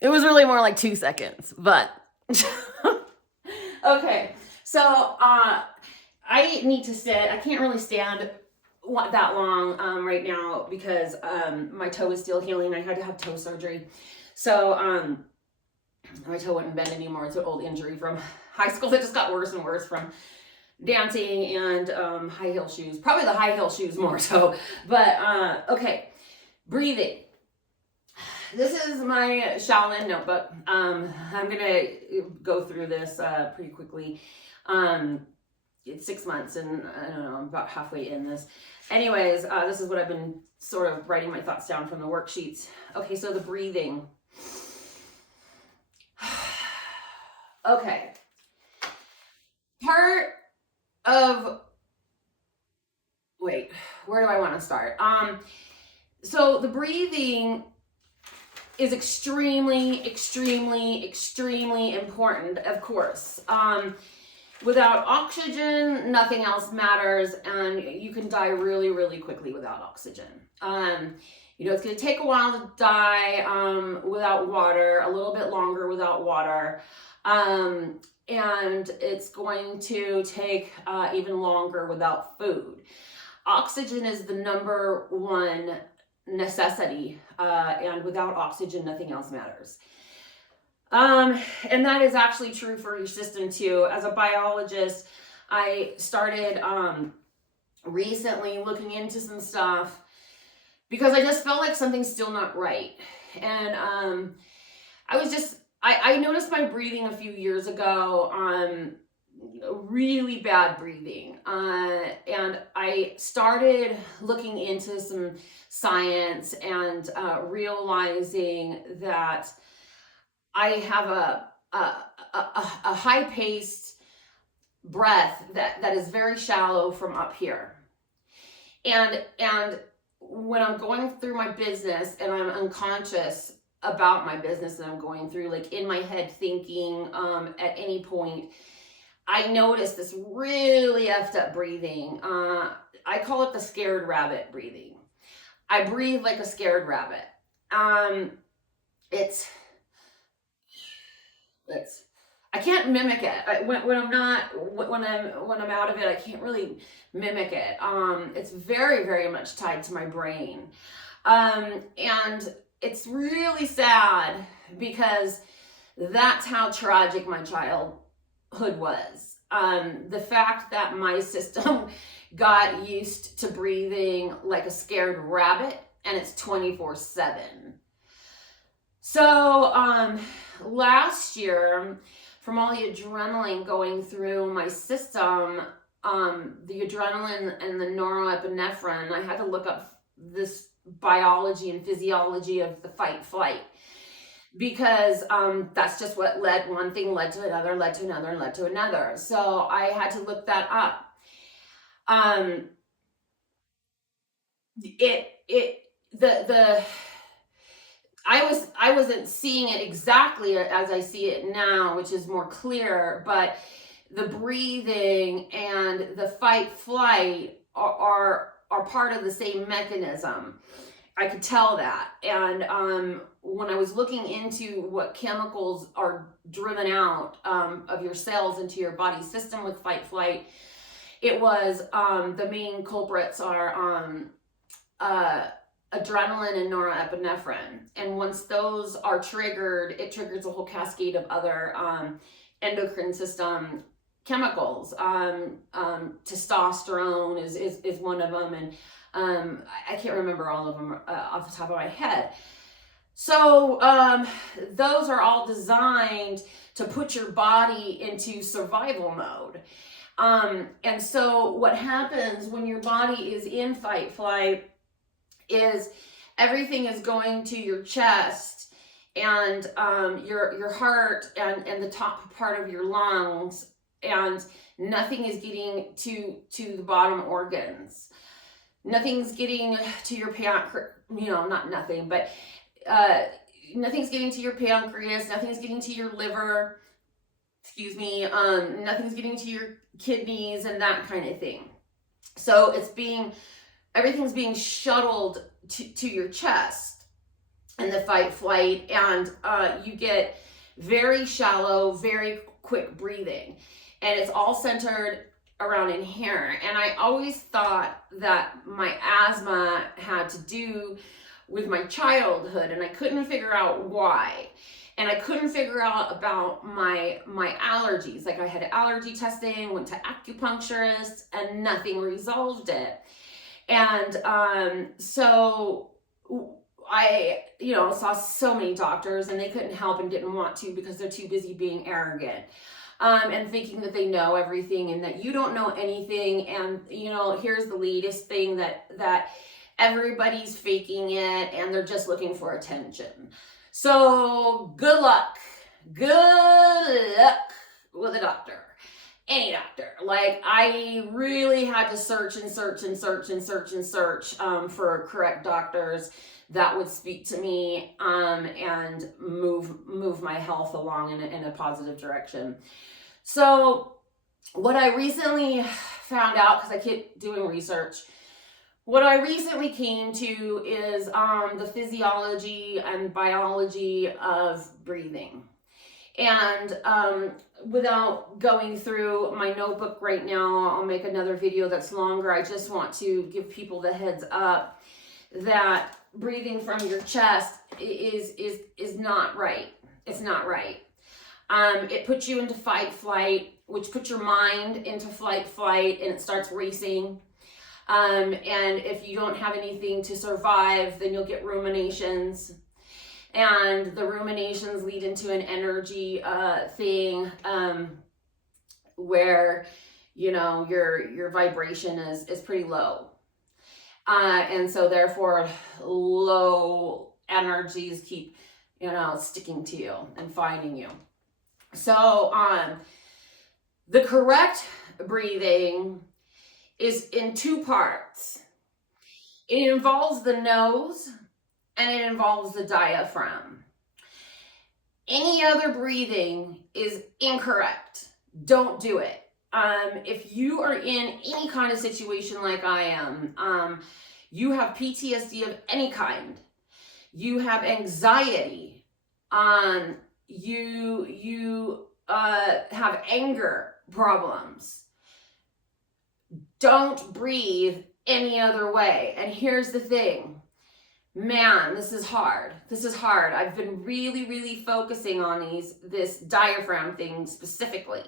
It was really more like 2 seconds, but okay. So I need to sit. I can't really stand that long right now because my toe is still healing. I had to have toe surgery. So my toe wouldn't bend anymore. It's an old injury from high school that just got worse and worse from dancing and high heel shoes. Probably the high heel shoes more so. But okay, breathing. This is my Shaolin notebook. I'm gonna go through this pretty quickly. It's 6 months and I don't know, I'm about halfway in this. Anyways, this is what I've been sort of writing my thoughts down from the worksheets. Okay, so the breathing. Okay. Part of, wait, where do I want to start? So the breathing is extremely, extremely, extremely important, of course. Without oxygen, nothing else matters, and you can die really, really quickly without oxygen. It's going to take a while to die without water, a little bit longer without water, and it's going to take even longer without food. Oxygen is the number one necessity, and without oxygen, nothing else matters. And that is actually true for your system too. As a biologist, I started recently looking into some stuff because I just felt like something's still not right. And I noticed my breathing a few years ago, really bad breathing. And I started looking into some science and realizing that I have a high-paced breath that is very shallow from up here. And when I'm going through my business and I'm unconscious about my business that I'm going through, like in my head thinking at any point, I notice this really effed up breathing. I call it the scared rabbit breathing. I breathe like a scared rabbit. I can't mimic it when I'm out of it. I can't really mimic it. It's very, very much tied to my brain, and it's really sad because that's how tragic my childhood was. The fact that my system got used to breathing like a scared rabbit, and it's 24/7. So last year, from all the adrenaline going through my system, the adrenaline and the norepinephrine, I had to look up this biology and physiology of the fight flight, because that's just what one thing led to another, led to another, and led to another. So I had to look that up. I wasn't seeing it exactly as I see it now, which is more clear, but the breathing and the fight flight are part of the same mechanism. I could tell that. And when I was looking into what chemicals are driven out of your cells into your body system with fight flight, it was the main culprits are adrenaline and norepinephrine. And once those are triggered, it triggers a whole cascade of other endocrine system chemicals. Testosterone is one of them, and I can't remember all of them off the top of my head. So those are all designed to put your body into survival mode. And so what happens when your body is in fight flight is everything is going to your chest and your heart and the top part of your lungs, and nothing is getting to the bottom organs. Nothing's getting to your pancreas, not nothing, but nothing's getting to your pancreas, nothing's getting to your liver, nothing's getting to your kidneys and that kind of thing. So everything's being shuttled to your chest. and the fight flight, and you get very shallow, very quick breathing, and it's all centered around in here. And I always thought that my asthma had to do with my childhood, and I couldn't figure out why. And I couldn't figure out about my allergies. Like, I had allergy testing, went to acupuncturists, and nothing resolved it. And so I, saw so many doctors, and they couldn't help and didn't want to because they're too busy being arrogant. And thinking that they know everything and that you don't know anything. And, here's the latest thing that everybody's faking it and they're just looking for attention. So good luck with a doctor, any doctor. Like, I really had to search for correct doctors that would speak to me and move my health along in a positive direction. So what I recently found out, because I keep doing research, what I recently came to is the physiology and biology of breathing. And without going through my notebook right now, I'll make another video that's longer. I just want to give people the heads up that breathing from your chest is not right. It's not right. It puts you into fight flight, which puts your mind into flight and it starts racing. And if you don't have anything to survive, then you'll get ruminations. And the ruminations lead into an energy thing where, your vibration is pretty low. And so therefore low energies keep, sticking to you and finding you. So the correct breathing is in two parts. It involves the nose and it involves the diaphragm. Any other breathing is incorrect. Don't do it. If you are in any kind of situation like I am, you have PTSD of any kind, you have anxiety, you have anger problems, don't breathe any other way. And here's the thing, man, this is hard. I've been really focusing on this diaphragm thing specifically.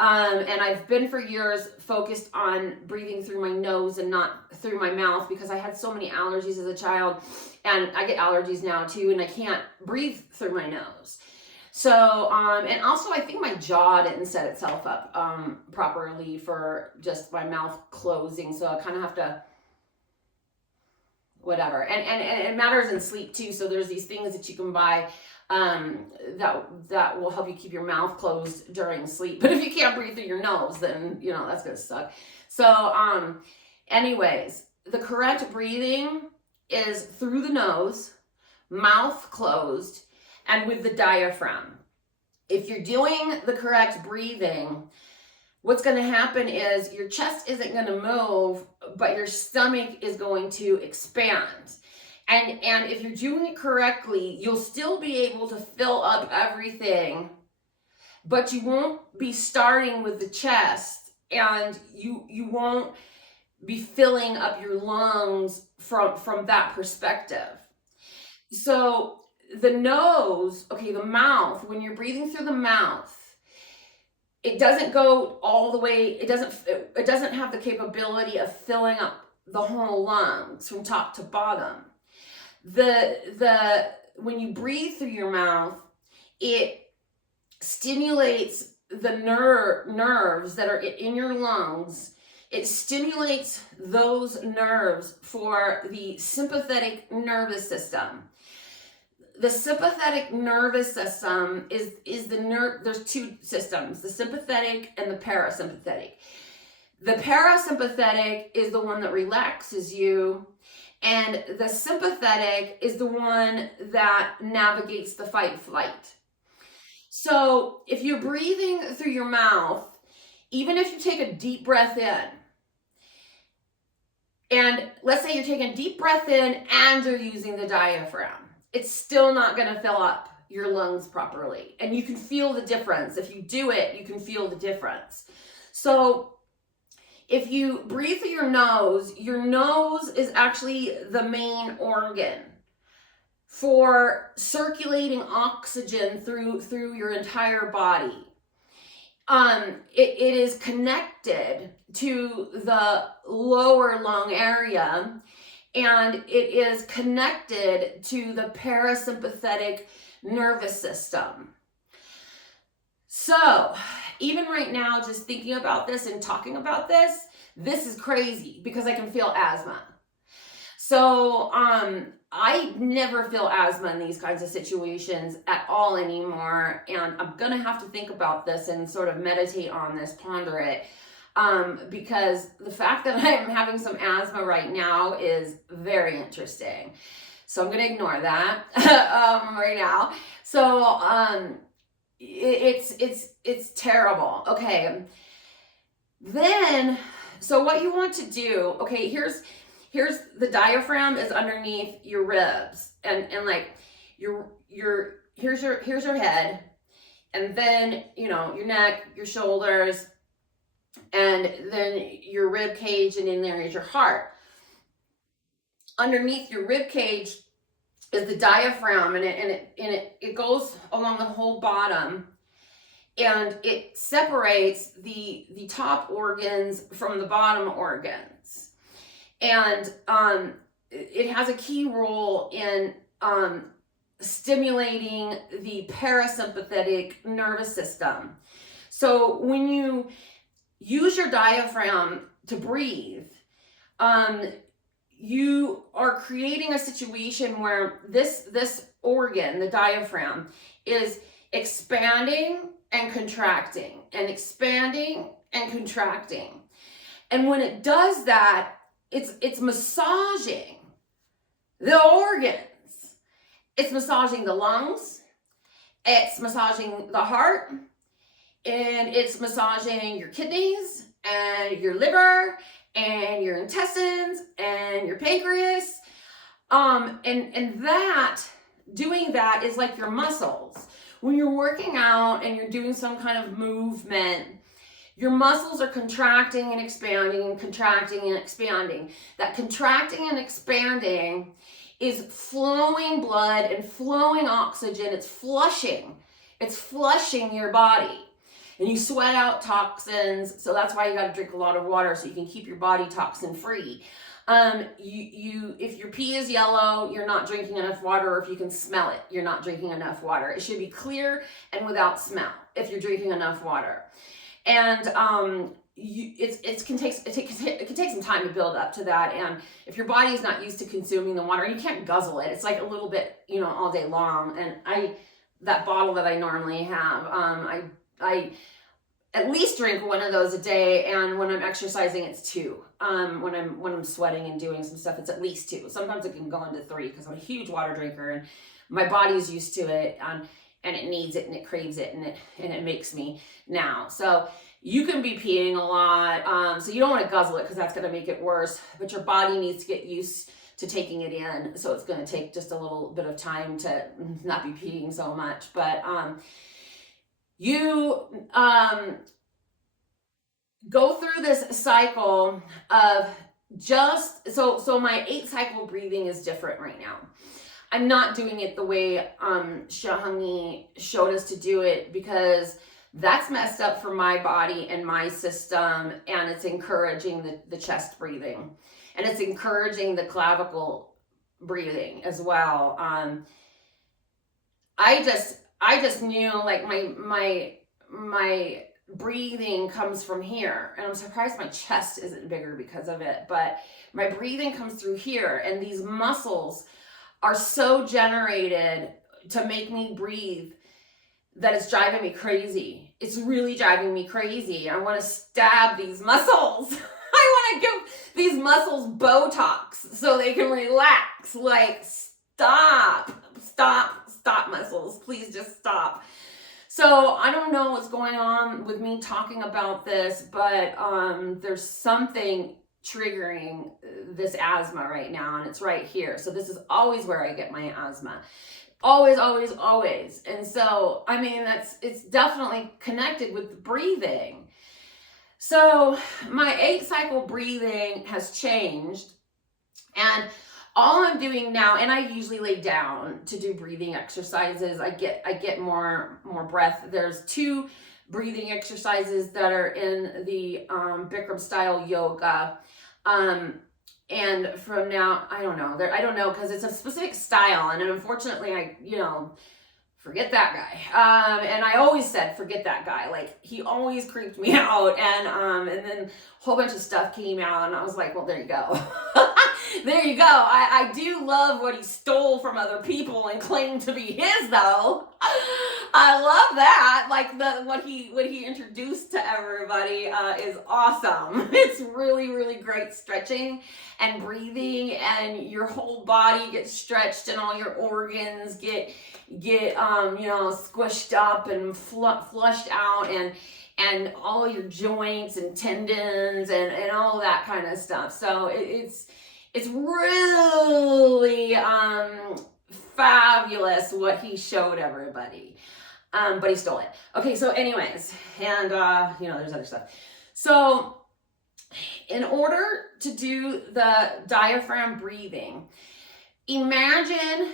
And I've been for years focused on breathing through my nose and not through my mouth because I had so many allergies as a child, and I get allergies now too, and I can't breathe through my nose. So, and also I think my jaw didn't set itself up properly for just my mouth closing, so I kind of have to, whatever. And it matters in sleep too, so there's these things that you can buy that will help you keep your mouth closed during sleep. But if you can't breathe through your nose, then that's gonna suck. So anyways, the correct breathing is through the nose, mouth closed, and with the diaphragm. If you're doing the correct breathing, what's going to happen is your chest isn't going to move, but your stomach is going to expand. And if you're doing it correctly, you'll still be able to fill up everything, but you won't be starting with the chest, and you won't be filling up your lungs from that perspective. So the nose, the mouth, when you're breathing through the mouth, it doesn't go all the way, it doesn't have the capability of filling up the whole lungs from top to bottom. When you breathe through your mouth, it stimulates the nerves that are in your lungs. It stimulates those nerves for the sympathetic nervous system. The sympathetic nervous system is the nerve. There's two systems, the sympathetic and the parasympathetic. The parasympathetic is the one that relaxes you, and the sympathetic is the one that navigates the fight flight. So if you're breathing through your mouth, even if you take a deep breath in, and let's say you're taking a deep breath in and you're using the diaphragm, it's still not going to fill up your lungs properly. And you can feel the difference. If you do it, you can feel the difference. So if you breathe through your nose is actually the main organ for circulating oxygen through your entire body. It is connected to the lower lung area, and it is connected to the parasympathetic nervous system. So even right now, just thinking about this and talking about this is crazy because I can feel asthma. So I never feel asthma in these kinds of situations at all anymore. And I'm going to have to think about this and sort of meditate on this, ponder it. Because the fact that I'm having some asthma right now is very interesting. So I'm going to ignore that right now. So it's terrible. Okay. Then, so what you want to do, okay, here's the diaphragm is underneath your ribs, and like here's your head, and then, you know, your neck, your shoulders, and then your rib cage, and in there is your heart. Underneath your rib cage is the diaphragm, and it goes along the whole bottom, and it separates the top organs from the bottom organs. And it has a key role in stimulating the parasympathetic nervous system. So when you use your diaphragm to breathe, you are creating a situation where this organ, the diaphragm, is expanding and contracting and expanding and contracting. And when it does that, it's massaging the organs. It's massaging the lungs. It's massaging the heart. And it's massaging your kidneys and your liver and your intestines and your pancreas. And that, doing that is like your muscles. When you're working out and you're doing some kind of movement, your muscles are contracting and expanding and contracting and expanding. That contracting and expanding is flowing blood and flowing oxygen. It's flushing your body. And you sweat out toxins. So that's why you got to drink a lot of water so you can keep your body toxin free. If your pee is yellow, you're not drinking enough water, or if you can smell it, you're not drinking enough water. It should be clear and without smell if you're drinking enough water. And it can take some time to build up to that. And if your body is not used to consuming the water, you can't guzzle it. It's like a little bit, you know, all day long. And that bottle that I normally have, I at least drink one of those a day. And when I'm exercising, it's 2. When I'm sweating and doing some stuff, it's at least 2. Sometimes it can go into 3 because I'm a huge water drinker and my body's used to it. And it needs it and it craves it and it makes me now. So you can be peeing a lot. So you don't want to guzzle it because that's going to make it worse. But your body needs to get used to taking it in. So it's going to take just a little bit of time to not be peeing so much. But you go through this cycle of just, so my 8 cycle breathing is different right now. I'm not doing it the way Shahangi showed us to do it because that's messed up for my body and my system, and it's encouraging the chest breathing, and it's encouraging the clavicle breathing as well. I just knew like my breathing comes from here, and I'm surprised my chest isn't bigger because of it, but my breathing comes through here, and these muscles are so generated to make me breathe that it's driving me crazy. It's really driving me crazy. I want to stab these muscles. I want to give these muscles Botox so they can relax. Like, stop, muscles. Please just stop. So I don't know what's going on with me talking about this, but there's something triggering this asthma right now, and it's right here. So this is always where I get my asthma. Always, always, always. And so, I mean, it's definitely connected with the breathing. So my 8-cycle breathing has changed, and all I'm doing now, and I usually lay down to do breathing exercises. I get more breath. There's 2 breathing exercises that are in the Bikram style yoga. And from now, I don't know, because it's a specific style, and unfortunately, forget that guy. And I always said, forget that guy. Like, he always creeped me out, and then a whole bunch of stuff came out, and I was like, well, there you go. There you go. I do love what he stole from other people and claimed to be his, though. I love that. Like, what he introduced to everybody is awesome. It's really, really great stretching and breathing, and your whole body gets stretched, and all your organs get squished up and flushed out, and all your joints and tendons and all that kind of stuff. So it's really fabulous what he showed everybody. But he stole it. Okay, so anyways, and there's other stuff. So in order to do the diaphragm breathing, imagine,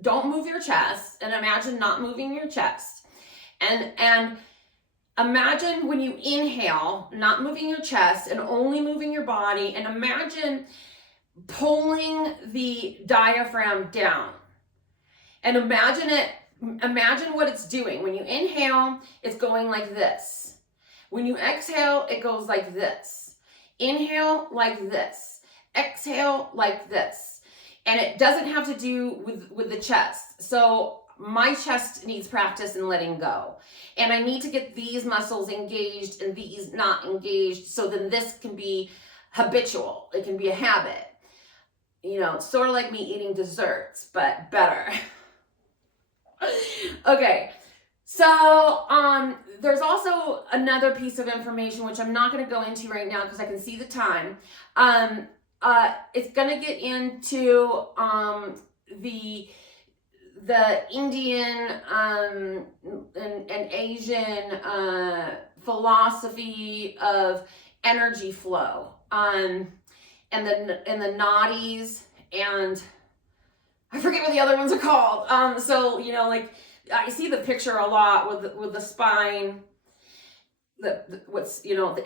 don't move your chest, and imagine not moving your chest. And imagine when you inhale, not moving your chest and only moving your body, and imagine pulling the diaphragm down. And imagine what it's doing. When you inhale, it's going like this. When you exhale, it goes like this. Inhale like this. Exhale like this. And it doesn't have to do with the chest. So my chest needs practice in letting go. And I need to get these muscles engaged and these not engaged, so then this can be habitual. It can be a habit. Sort of like me eating desserts, but better. Okay, so there's also another piece of information which I'm not going to go into right now because I can see the time. It's going to get into the Indian and Asian philosophy of energy flow, and the nadis, and I forget what the other ones are called. So like I see the picture a lot with the spine, the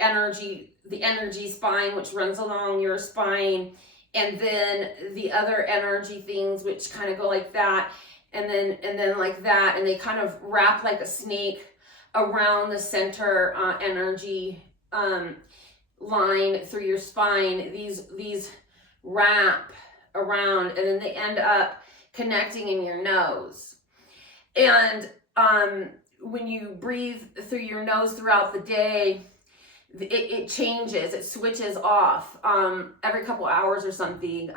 energy spine, which runs along your spine, and then the other energy things which kind of go like that, and then like that, and they kind of wrap like a snake around the center energy line through your spine. These wrap around, and then they end up connecting in your nose. And when you breathe through your nose throughout the day, it changes, it switches off every couple hours or something,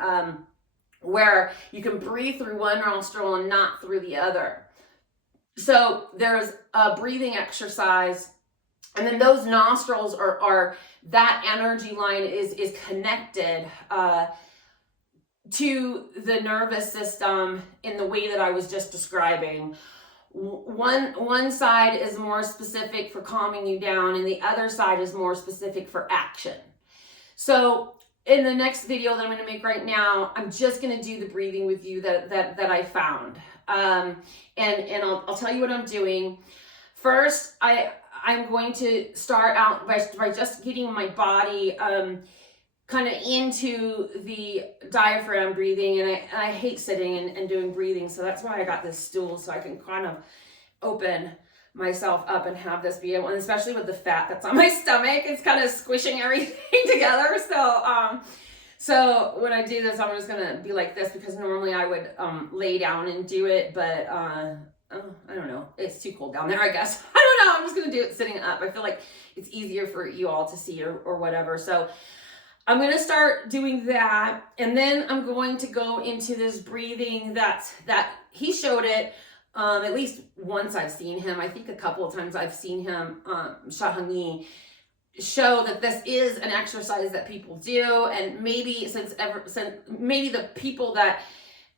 where you can breathe through one nostril and not through the other. So there's a breathing exercise, and then those nostrils are that energy line is connected to the nervous system in the way that I was just describing. One side is more specific for calming you down, and the other side is more specific for action. So in the next video that I'm going to make right now, I'm just going to do the breathing with you that I found. And I'll tell you what I'm doing. First, I'm going to start out by just getting my body kind of into the diaphragm breathing, and I hate sitting and doing breathing, so that's why I got this stool, so I can kind of open myself up and have this be able, and especially with the fat that's on my stomach, it's kind of squishing everything together. So when I do this, I'm just gonna be like this, because normally I would lay down and do it, but I don't know, it's too cold down there, I guess. I don't know, I'm just gonna do it sitting up. I feel like it's easier for you all to see or whatever. So I'm going to start doing that, and then I'm going to go into this breathing that he showed it, at least once I've seen him. I think a couple of times I've seen him, Shahani, show that this is an exercise that people do, and maybe since maybe the people that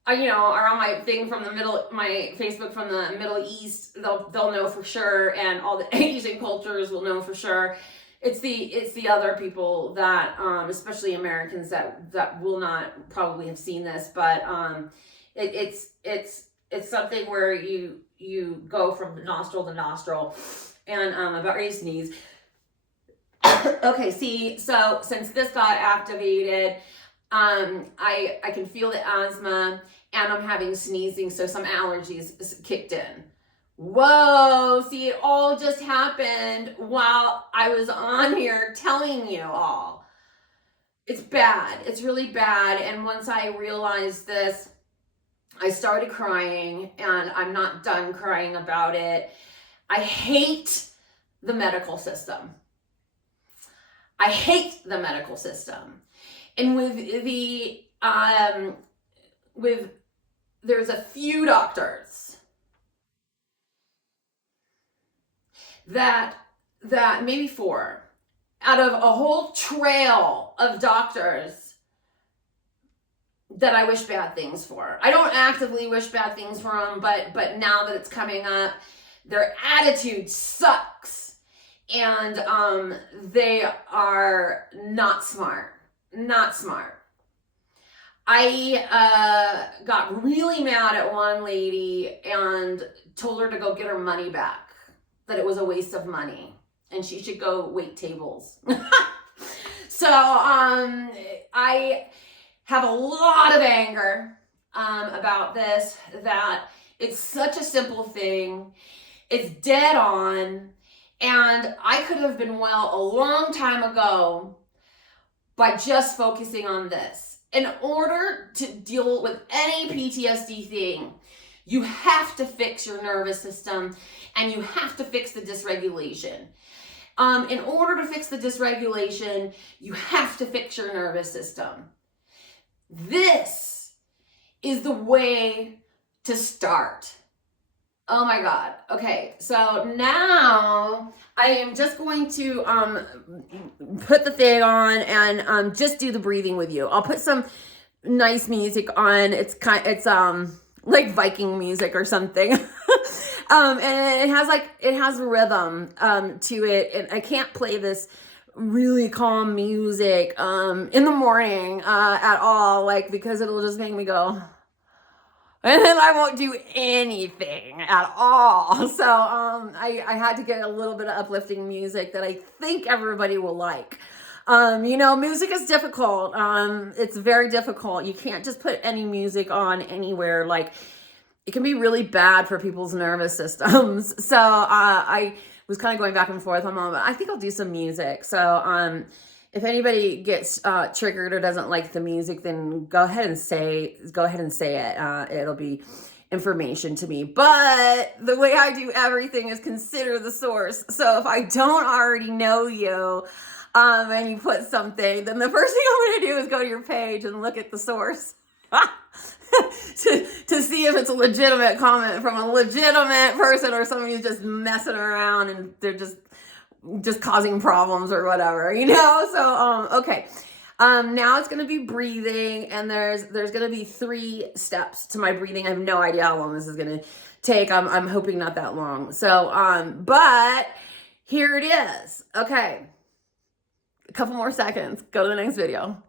are on my thing from my Facebook from the Middle East, they'll know for sure, and all the Asian cultures will know for sure. It's the other people that, especially Americans, that will not probably have seen this, but it's something where you go from nostril to nostril, and about ready to sneeze. Okay, see, so since this got activated, I can feel the asthma, and I'm having sneezing, so some allergies kicked in. Whoa, see, it all just happened while I was on here telling you all. It's bad. It's really bad. And once I realized this, I started crying, and I'm not done crying about it. I hate the medical system. I hate the medical system. And there's a few doctors that maybe 4 out of a whole trail of doctors that I wish bad things for. I don't actively wish bad things for them, but now that it's coming up, their attitude sucks, and they are not smart. Not smart. I got really mad at one lady and told her to go get her money back, that it was a waste of money and she should go wait tables. So I have a lot of anger about this, that it's such a simple thing. It's dead on, and I could have been well a long time ago by just focusing on this. In order to deal with any PTSD thing, you have to fix your nervous system, and you have to fix the dysregulation. In order to fix the dysregulation, you have to fix your nervous system. This is the way to start. Oh my God. Okay, so now I am just going to put the thing on and just do the breathing with you. I'll put some nice music on. It's like Viking music or something. And it has rhythm to it. And I can't play this really calm music in the morning at all, like, because it'll just make me go, and then I won't do anything at all. So I had to get a little bit of uplifting music that I think everybody will like. Music is difficult. It's very difficult. You can't just put any music on anywhere. Like, it can be really bad for people's nervous systems. So I was kind of going back and forth on that, but I think I'll do some music. So if anybody gets triggered or doesn't like the music, then go ahead and say it. It'll be information to me. But the way I do everything is consider the source. So if I don't already know you, and you put something, then the first thing I'm going to do is go to your page and look at the source to see if it's a legitimate comment from a legitimate person, or somebody who's just messing around and they're just causing problems or whatever, So okay, now it's going to be breathing, and there's going to be 3 steps to my breathing. I have no idea how long this is going to take. I'm hoping not that long. So but here it is. Okay, a couple more seconds. Go to the next video.